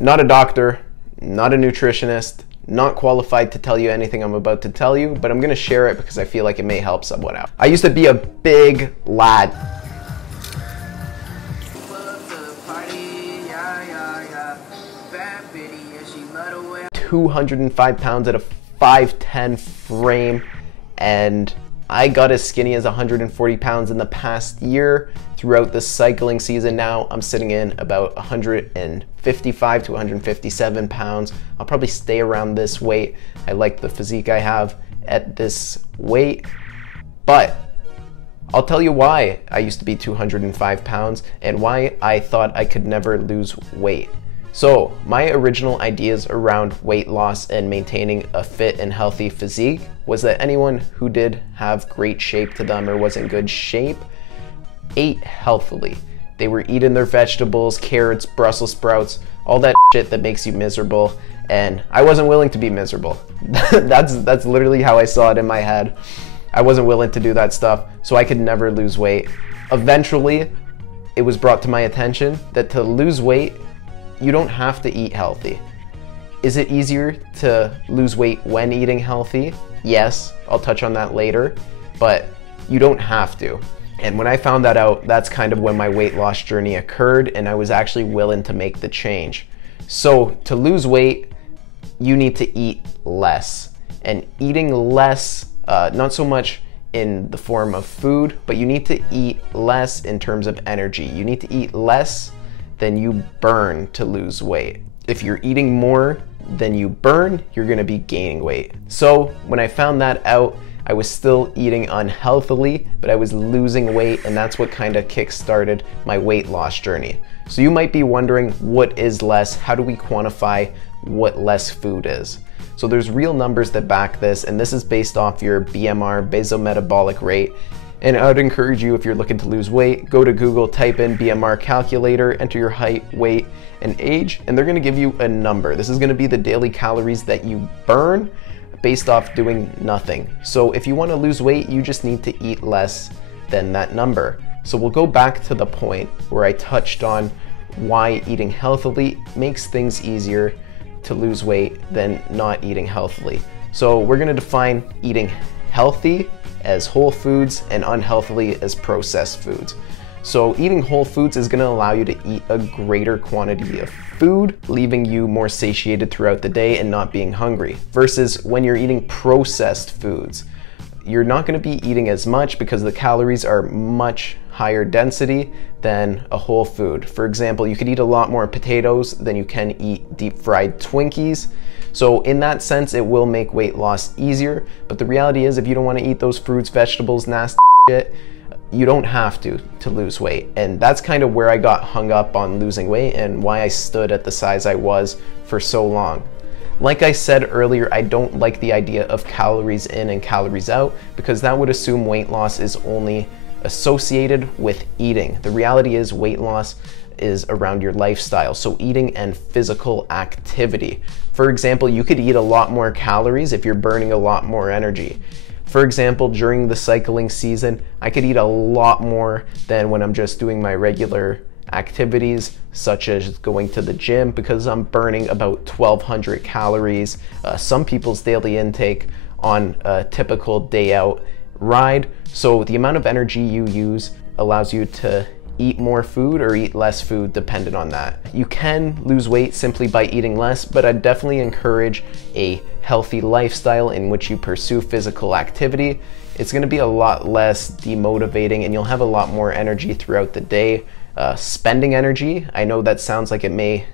not a doctor, not a nutritionist, not qualified to tell you anything I'm about to tell you, but I'm gonna share it because I feel like it may help someone out. I used to be a big lad. 205 pounds at a 5'10" frame, and I got as skinny as 140 pounds in the past year. Throughout the cycling season now, I'm sitting in about 155 to 157 pounds. I'll probably stay around this weight. I like the physique I have at this weight, but I'll tell you why I used to be 205 pounds and why I thought I could never lose weight. So my original ideas around weight loss and maintaining a fit and healthy physique was that anyone who did have great shape to them or was in good shape ate healthily. They were eating their vegetables, carrots, Brussels sprouts, all that shit that makes you miserable, and I wasn't willing to be miserable. That's literally how I saw it in my head. I wasn't willing to do that stuff, so I could never lose weight. Eventually, it was brought to my attention that to lose weight, you don't have to eat healthy. Is it easier to lose weight when eating healthy? Yes, I'll touch on that later, but you don't have to. And when I found that out, that's kind of when my weight loss journey occurred, and I was actually willing to make the change. So to lose weight, you need to eat less. And eating less, not so much in the form of food, but you need to eat less in terms of energy. You need to eat less than you burn to lose weight. If you're eating more than you burn, you're gonna be gaining weight. So when I found that out, I was still eating unhealthily, but I was losing weight, and that's what kind of kick-started my weight loss journey. So you might be wondering, what is less? How do we quantify what less food is? So there's real numbers that back this, and this is based off your BMR, basal metabolic rate. And I would encourage you, if you're looking to lose weight, go to Google, type in BMR calculator, enter your height, weight, and age, and they're gonna give you a number. This is gonna be the daily calories that you burn based off doing nothing. So if you wanna lose weight, you just need to eat less than that number. So we'll go back to the point where I touched on why eating healthily makes things easier to lose weight than not eating healthily. So we're gonna define eating healthy as whole foods and unhealthily as processed foods. So eating whole foods is gonna allow you to eat a greater quantity of food, leaving you more satiated throughout the day and not being hungry. Versus when you're eating processed foods, you're not gonna be eating as much because the calories are much higher density than a whole food. For example, you could eat a lot more potatoes than you can eat deep fried Twinkies. So in that sense, it will make weight loss easier, but the reality is if you don't want to eat those fruits, vegetables, nasty shit, you don't have to lose weight. And that's kind of where I got hung up on losing weight and why I stood at the size I was for so long. Like I said earlier, I don't like the idea of calories in and calories out because that would assume weight loss is only associated with eating. The reality is weight loss is around your lifestyle, so eating and physical activity. For example, you could eat a lot more calories if you're burning a lot more energy. For example, during the cycling season, I could eat a lot more than when I'm just doing my regular activities, such as going to the gym, because I'm burning about 1,200 calories. Some people's daily intake on a typical day out ride. So the amount of energy you use allows you to eat more food or eat less food dependent on that. You can lose weight simply by eating less, but I'd definitely encourage a healthy lifestyle in which you pursue physical activity. It's gonna be a lot less demotivating and you'll have a lot more energy throughout the day. Spending energy, I know that sounds like it may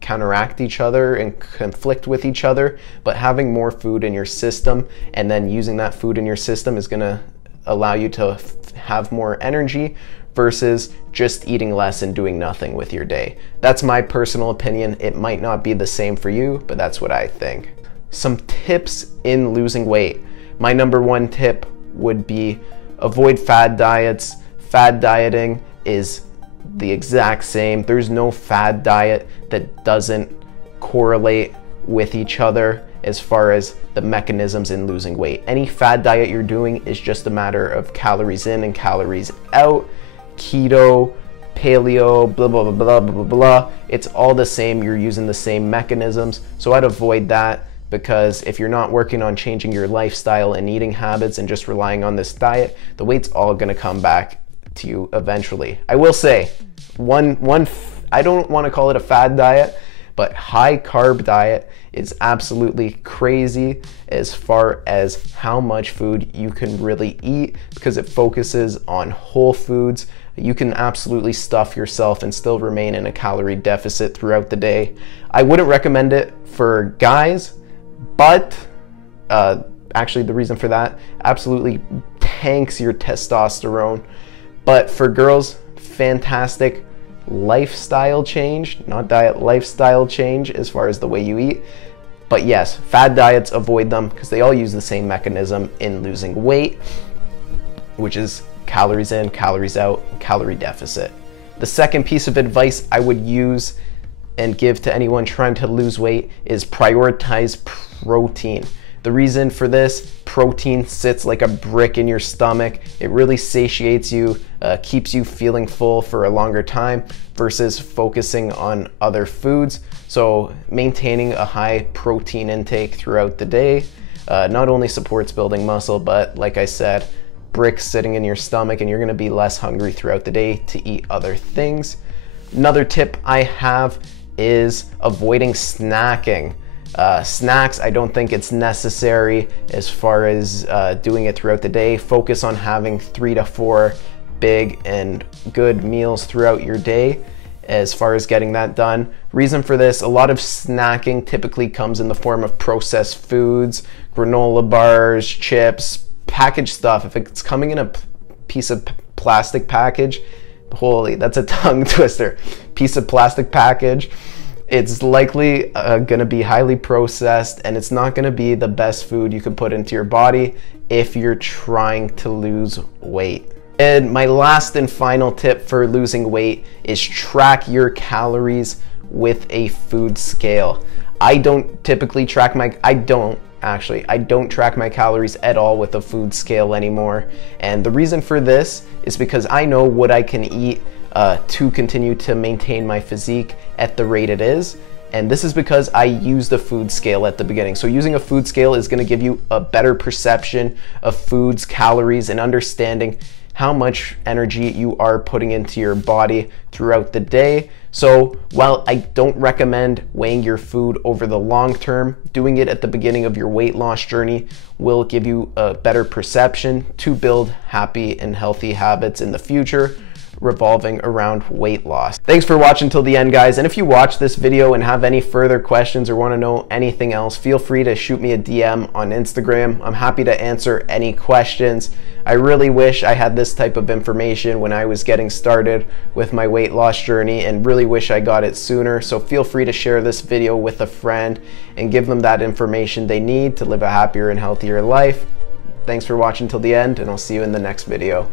counteract each other and conflict with each other, but having more food in your system and then using that food in your system is gonna allow you to have more energy versus just eating less and doing nothing with your day. That's my personal opinion. It might not be the same for you, but that's what I think. Some tips in losing weight. My number one tip would be avoid fad diets. Fad dieting is the exact same. There's no fad diet that doesn't correlate with each other as far as the mechanisms in losing weight. Any fad diet you're doing is just a matter of calories in and calories out. Keto, paleo, blah, blah, blah, blah, blah, blah, blah. It's all the same. You're using the same mechanisms. So I'd avoid that, because if you're not working on changing your lifestyle and eating habits and just relying on this diet, the weight's all going to come back to you eventually. I will say, I don't want to call it a fad diet, but high carb diet is absolutely crazy as far as how much food you can really eat, because it focuses on whole foods. You can absolutely stuff yourself and still remain in a calorie deficit throughout the day. I wouldn't recommend it for guys, but actually the reason for that, absolutely tanks your testosterone. But for girls, fantastic lifestyle change, not diet, lifestyle change as far as the way you eat. But yes, fad diets, avoid them, because they all use the same mechanism in losing weight, which is calories in, calories out, calorie deficit. The second piece of advice I would use and give to anyone trying to lose weight is prioritize protein. The reason for this, protein sits like a brick in your stomach. It really satiates you, keeps you feeling full for a longer time versus focusing on other foods. So maintaining a high protein intake throughout the day not only supports building muscle, but like I said, bricks sitting in your stomach, and you're gonna be less hungry throughout the day to eat other things. Another tip I have is avoiding snacking. Snacks, I don't think it's necessary as far as doing it throughout the day. Focus on having 3 to 4 big and good meals throughout your day as far as getting that done. Reason for this, a lot of snacking typically comes in the form of processed foods, granola bars, chips, packaged stuff. If it's coming in a piece of plastic package, holy, that's a tongue twister. Piece of plastic package, it's likely going to be highly processed, and it's not going to be the best food you could put into your body if you're trying to lose weight. And my last and final tip for losing weight is track your calories with a food scale. I don't typically track my, I don't track my calories at all with a food scale anymore. And the reason for this is because I know what I can eat to continue to maintain my physique at the rate it is. And this is because I use the food scale at the beginning. So using a food scale is going to give you a better perception of foods, calories, and understanding how much energy you are putting into your body throughout the day. So while I don't recommend weighing your food over the long term, doing it at the beginning of your weight loss journey will give you a better perception to build happy and healthy habits in the future revolving around weight loss. Thanks for watching till the end, guys. And if you watch this video and have any further questions or want to know anything else, feel free to shoot me a DM on Instagram. I'm happy to answer any questions. I really wish I had this type of information when I was getting started with my weight loss journey, and really wish I got it sooner. So feel free to share this video with a friend and give them that information they need to live a happier and healthier life. Thanks for watching till the end, and I'll see you in the next video.